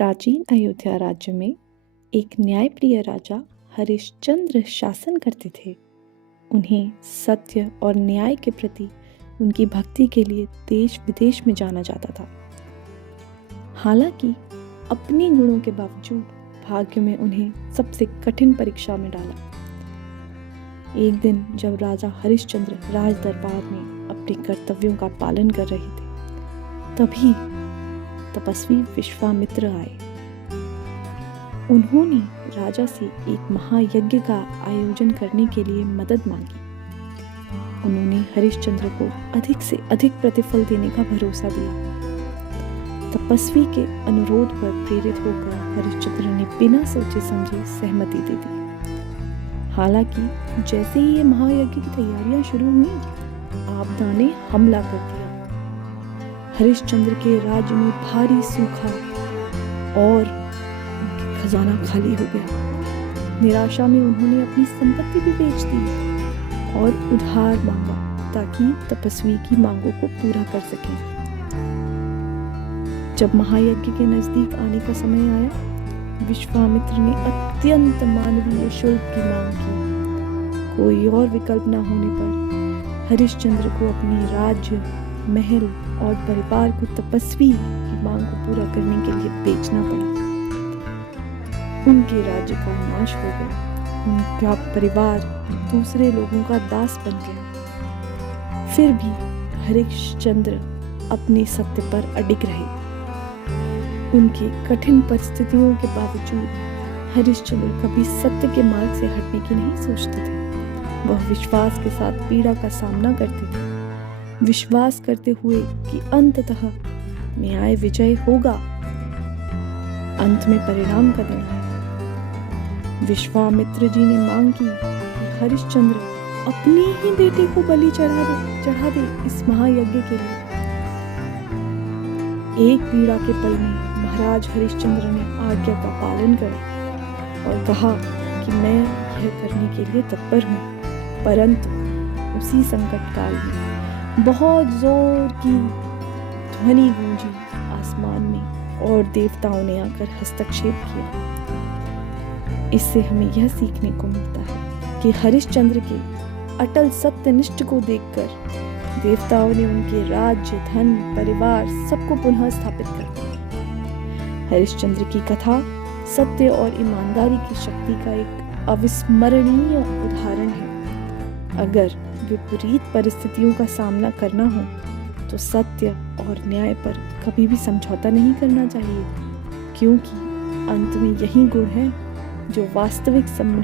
प्राचीन अयोध्या राज्य में एक न्यायप्रिय राजा हरिश्चंद्र शासन करते थे। उन्हें सत्य और न्याय के प्रति उनकी भक्ति के लिए देश विदेश में जाना जाता था। हालांकि अपने गुणों के बावजूद भाग्य में उन्हें सबसे कठिन परीक्षा में डाला। एक दिन जब राजा हरिश्चंद्र राज दरबार में अपने कर्तव्यों का पालन कर रहे थे, तभी तपस्वी विश्वामित्र आए। उन्होंने राजा से एक महायज्ञ का आयोजन करने के लिए मदद मांगी। उन्होंने हरिश्चंद्र को अधिक से अधिक प्रतिफल देने का भरोसा दिया। तपस्वी के अनुरोध पर प्रेरित होकर हरिश्चंद्र ने बिना सोचे समझे सहमति दे दी। हालांकि जैसे ही ये महायज्ञ की तैयारियां शुरू हुई, आपदा ने हमला कर दिया। हरिश्चंद्र के राज्य में भारी सूखा और उनका खजाना खाली हो गया। निराशा में उन्होंने अपनी संपत्ति भी बेच दी और उधार मांगा ताकि तपस्वी की मांगों को पूरा कर सकें। जब महायज्ञ के नजदीक आने का समय आया, विश्वामित्र ने अत्यंत मानवीय शुल्क की मांग की। कोई और विकल्प न होने पर हरिश्चंद्र को अपनी राज्य, महल और परिवार को तपस्वी की मांग को पूरा करने के लिए बेचना पड़ा। उनके राज्य का नाश हो गया। उनका परिवार दूसरे लोगों का दास बन गया। फिर भी हरिश्चंद्र अपने सत्य पर अडिग रहे। उनकी कठिन परिस्थितियों के बावजूद हरिश्चंद्र कभी सत्य के मार्ग से हटने की नहीं सोचते थे। वह विश्वास के साथ पीड़ा का सामना करते थे, विश्वास करते हुए कि अंततः न्याय विजय होगा। अंत में परिणाम का दिन आया। विश्वामित्र जी ने मांग की कि हरिश्चंद्र अपने ही बेटे को बलि चढ़ा दे इस महायज्ञ के लिए। एक पीड़ा के पल में महाराज हरिश्चंद्र ने आज्ञा का पालन किया और कहा कि मैं यह करने के लिए तत्पर हूँ। परंतु उसी संकट काल में बहुत जोर की ध्वनि गूंजी आसमान में और देवताओं ने आकर हस्तक्षेप किया। इससे हमें यह सीखने को मिलता है कि हरिश्चंद्र के अटल सत्यनिष्ठ को देखकर देवताओं ने उनके राज्य, धन, परिवार सबको पुनः स्थापित कर दिया। हरिश्चंद्र की कथा सत्य और ईमानदारी की शक्ति का एक अविस्मरणीय उदाहरण है। अगर विपरीत परिस्थितियों का सामना करना हो तो सत्य और न्याय पर कभी भी समझौता नहीं करना चाहिए, क्योंकि अंत में यही गुण है जो वास्तविक समृद्धि